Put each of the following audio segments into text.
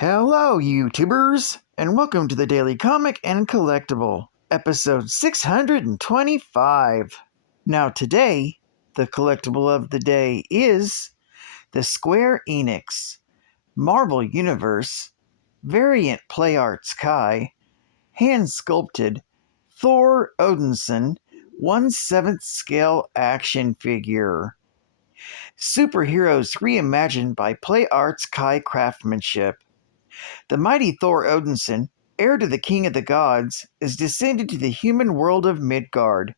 Hello, YouTubers, and welcome to the Daily Comic and Collectible, episode 625. Now today, the collectible of the day is the Square Enix Marvel Universe Variant Play Arts Kai hand-sculpted Thor Odinson 1/7 scale action figure. Superheroes reimagined by Play Arts Kai craftsmanship. The mighty Thor Odinson, heir to the King of the Gods, is descended to the human world of Midgard.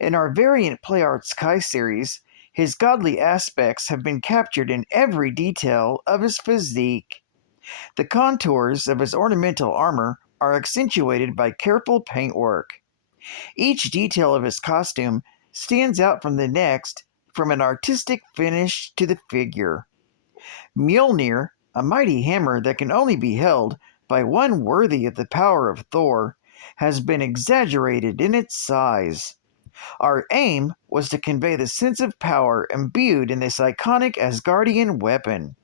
In our variant Play Arts Kai series, his godly aspects have been captured in every detail of his physique. The contours of his ornamental armor are accentuated by careful paintwork. Each detail of his costume stands out from the next, from an artistic finish to the figure. Mjolnir, a mighty hammer that can only be held by one worthy of the power of Thor, has been exaggerated in its size. Our aim was to convey the sense of power imbued in this iconic Asgardian weapon.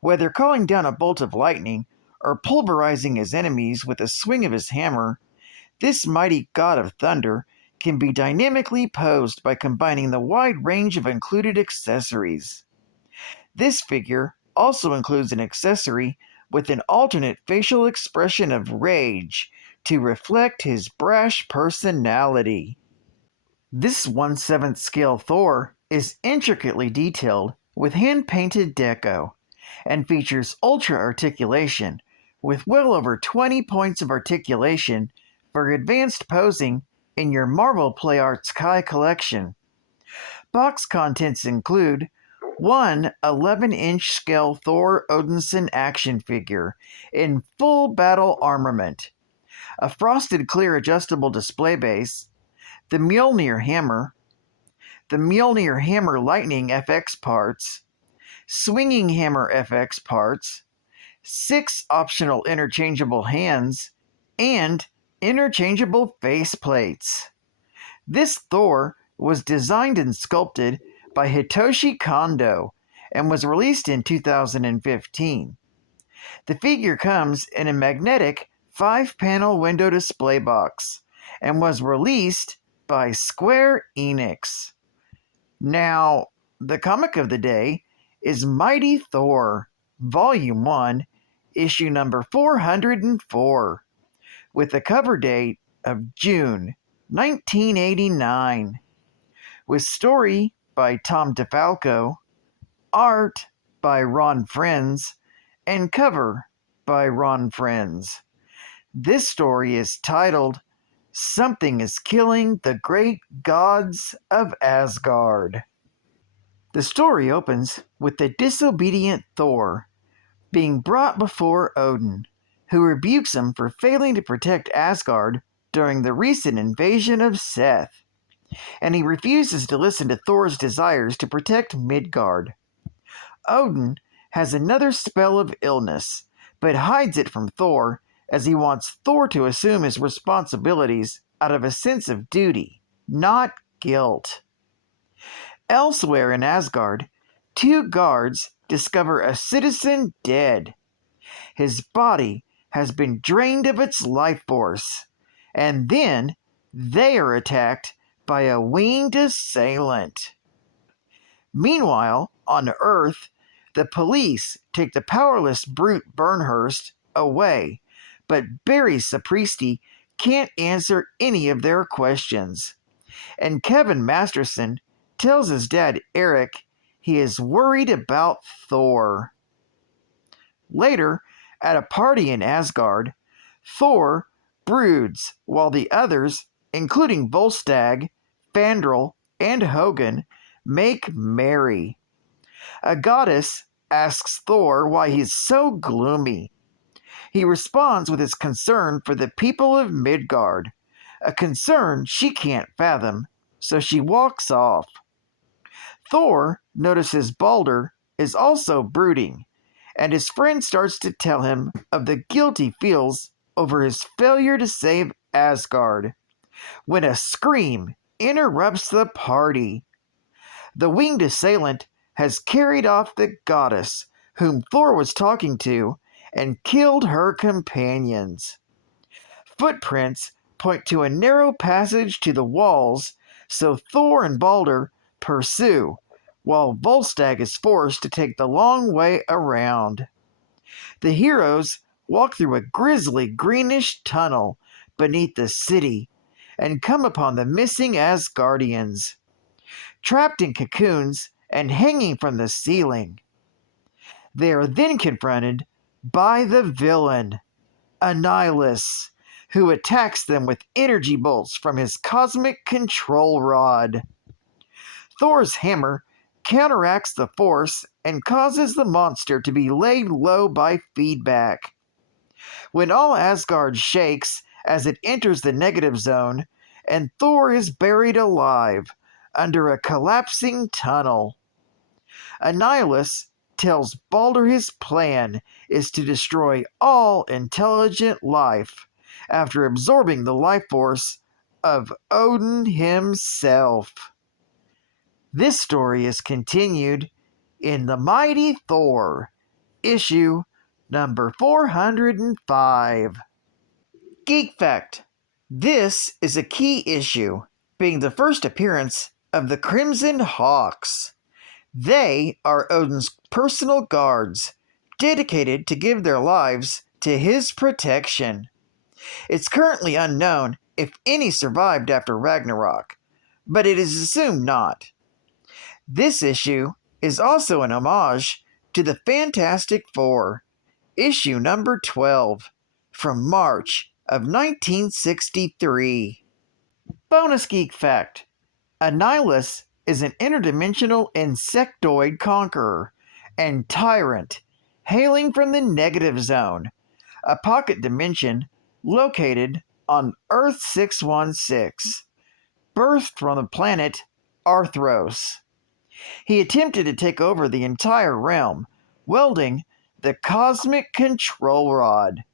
Whether calling down a bolt of lightning or pulverizing his enemies with a swing of his hammer, this mighty god of thunder can be dynamically posed by combining the wide range of included accessories. This figure also includes an accessory with an alternate facial expression of rage to reflect his brash personality. This 1/7 scale Thor is intricately detailed with hand-painted deco and features ultra articulation with well over 20 points of articulation for advanced posing in your Marvel Play Arts Kai collection. Box contents include one 11-inch scale Thor Odinson action figure in full battle armament, a frosted clear adjustable display base, the Mjolnir hammer, the Mjolnir hammer lightning FX parts, swinging hammer FX parts, 6 optional interchangeable hands, and interchangeable faceplates. This Thor was designed and sculpted by Hitoshi Kondo and was released in 2015. The figure comes in a magnetic 5-panel window display box and was released by Square Enix. Now, the comic of the day is Mighty Thor, Volume 1, issue number 404, with the cover date of June 1989, with story by Tom DeFalco, art by Ron Frenz, and cover by Ron Frenz. This story is titled Something is Killing the Great Gods of Asgard. The story opens with the disobedient Thor being brought before Odin, who rebukes him for failing to protect Asgard during the recent invasion of Seth, and he refuses to listen to Thor's desires to protect Midgard. Odin has another spell of illness, but hides it from Thor as he wants Thor to assume his responsibilities out of a sense of duty, not guilt. Elsewhere in Asgard, 2 guards discover a citizen dead. His body has been drained of its life force, and then they are attacked by a winged assailant. Meanwhile, on Earth, the police take the powerless brute Bernhurst away, but Barry Sapristi can't answer any of their questions. And Kevin Masterson tells his dad Eric he is worried about Thor. Later, at a party in Asgard, Thor broods while the others, including Volstagg, Fandral, and Hogun, make merry. A goddess asks Thor why he's so gloomy. He responds with his concern for the people of Midgard, a concern she can't fathom, so she walks off. Thor notices Balder is also brooding, and his friend starts to tell him of the guilt he feels over his failure to save Asgard, when a scream interrupts the party. The winged assailant has carried off the goddess whom Thor was talking to and killed her companions. Footprints point to a narrow passage to the walls, so Thor and Balder pursue, while Volstagg is forced to take the long way around. The heroes walk through a grisly greenish tunnel beneath the city and come upon the missing Asgardians, trapped in cocoons and hanging from the ceiling. They are then confronted by the villain, Annihilus, who attacks them with energy bolts from his cosmic control rod. Thor's hammer counteracts the force and causes the monster to be laid low by feedback. When all Asgard shakes as it enters the negative zone, and Thor is buried alive under a collapsing tunnel. Annihilus tells Balder his plan is to destroy all intelligent life after absorbing the life force of Odin himself. This story is continued in The Mighty Thor, issue number 405. Geek Fact: this is a key issue, being the first appearance of the Crimson Hawks. They are Odin's personal guards, dedicated to give their lives to his protection. It's currently unknown if any survived after Ragnarok, but it is assumed not. This issue is also an homage to the Fantastic Four, issue number 12, from March of 1963. Bonus Geek Fact: Annihilus is an interdimensional insectoid conqueror and tyrant hailing from the negative zone, a pocket dimension located on Earth 616, birthed from the planet Arthros. He attempted to take over the entire realm, wielding the cosmic control rod.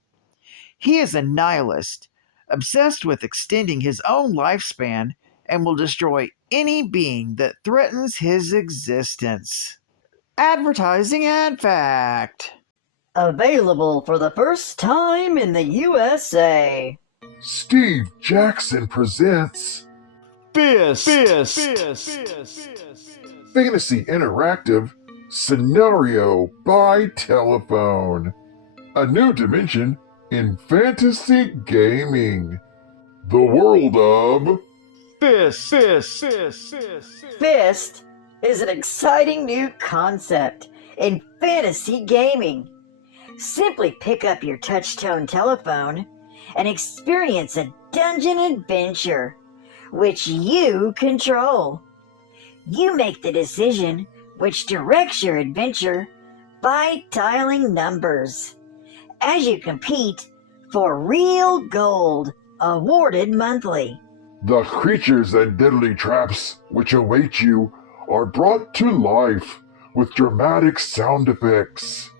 He is a nihilist, obsessed with extending his own lifespan, and will destroy any being that threatens his existence. Advertising ad fact. Available for the first time in the USA. Steve Jackson presents Fist. Fantasy Interactive Scenario by Telephone. A new dimension in fantasy gaming. The world of Fist. Fist is an exciting new concept in fantasy gaming. Simply pick up your touch-tone telephone and experience a dungeon adventure, which you control. You make the decision which directs your adventure by tiling numbers, as you compete for real gold awarded monthly. the creatures and deadly traps which await you are brought to life with dramatic sound effects.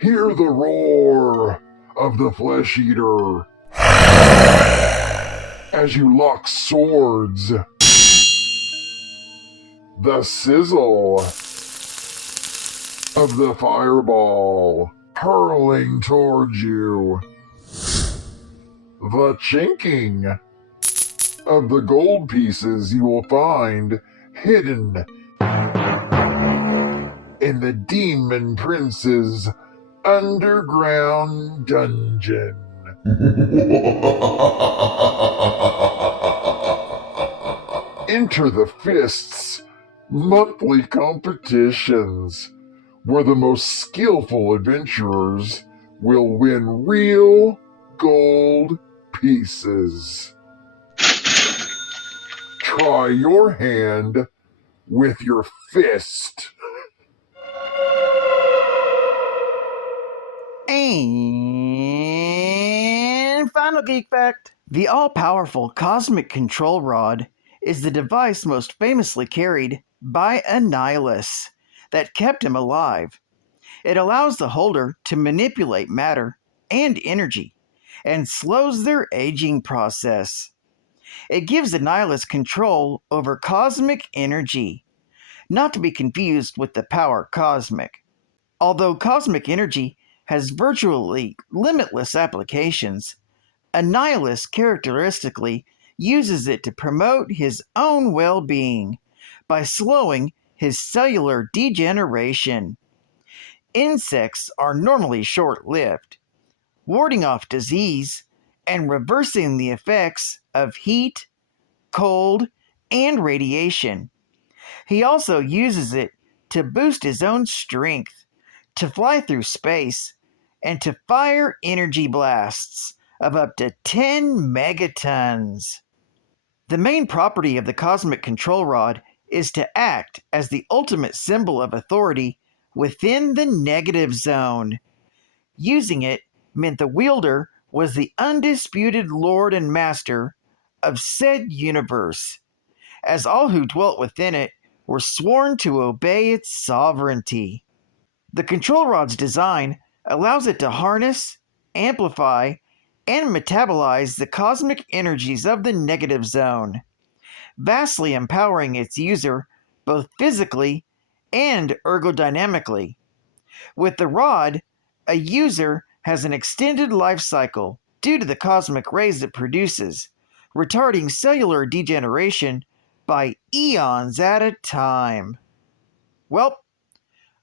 Hear the roar of the flesh eater as you lock swords. The sizzle of the fireball hurling towards you. The chinking of the gold pieces you will find hidden in the Demon Prince's underground dungeon. Enter the Fist's monthly competitions, where the most skillful adventurers will win real gold pieces. Try your hand with your fist. And final geek fact. The all-powerful cosmic control rod is the device most famously carried by Annihilus that kept him alive. It allows the holder to manipulate matter and energy and slows their aging process. It gives Annihilus control over cosmic energy, not to be confused with the power cosmic. Although cosmic energy has virtually limitless applications, Annihilus characteristically uses it to promote his own well-being by slowing his cellular degeneration. Insects are normally short-lived, warding off disease and reversing the effects of heat, cold, and radiation. He also uses it to boost his own strength, to fly through space, and to fire energy blasts of up to 10 megatons. The main property of the cosmic control rod is to act as the ultimate symbol of authority within the negative zone. Using it meant the wielder was the undisputed lord and master of said universe, as all who dwelt within it were sworn to obey its sovereignty. The control rod's design allows it to harness, amplify, and metabolize the cosmic energies of the negative zone, vastly empowering its user both physically and ergodynamically. With the rod, a user has an extended life cycle due to the cosmic rays it produces, retarding cellular degeneration by eons at a time. Well,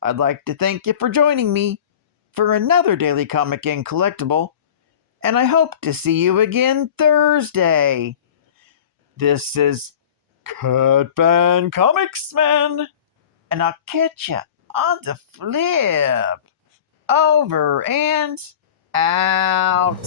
I'd like to thank you for joining me for another Daily Comic and Collectible, and I hope to see you again Thursday. This is Cutban Comics Man, and I'll catch you on the flip. Over and out.